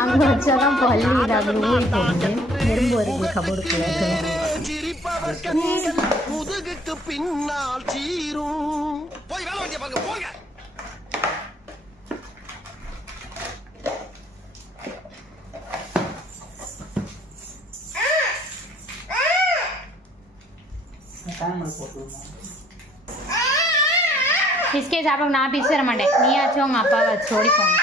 அங்க வச்சாதான் பள்ளி அது ஊறி போகுது. எறும்பு வருது கபோர்டுக்குள்ள. முதுகுக்கு பின்னால் சீரும். போய் வேலை வண்டிய பாருங்க போங்க. इसके आप लोग ना पीछे रमंडे नहीं आचो அப்பா வச்சு ஓடிப்போம்.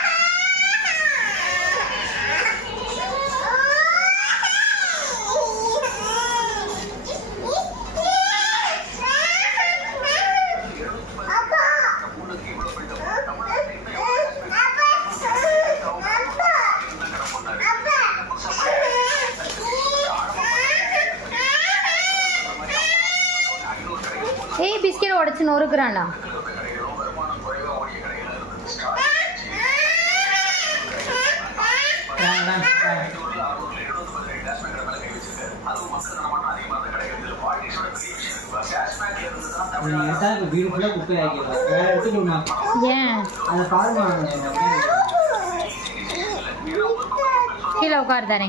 ஏய் பிஸ்கட் உடைச்சு நொறுக்குறான்டா. கீழே உட்காருதானே.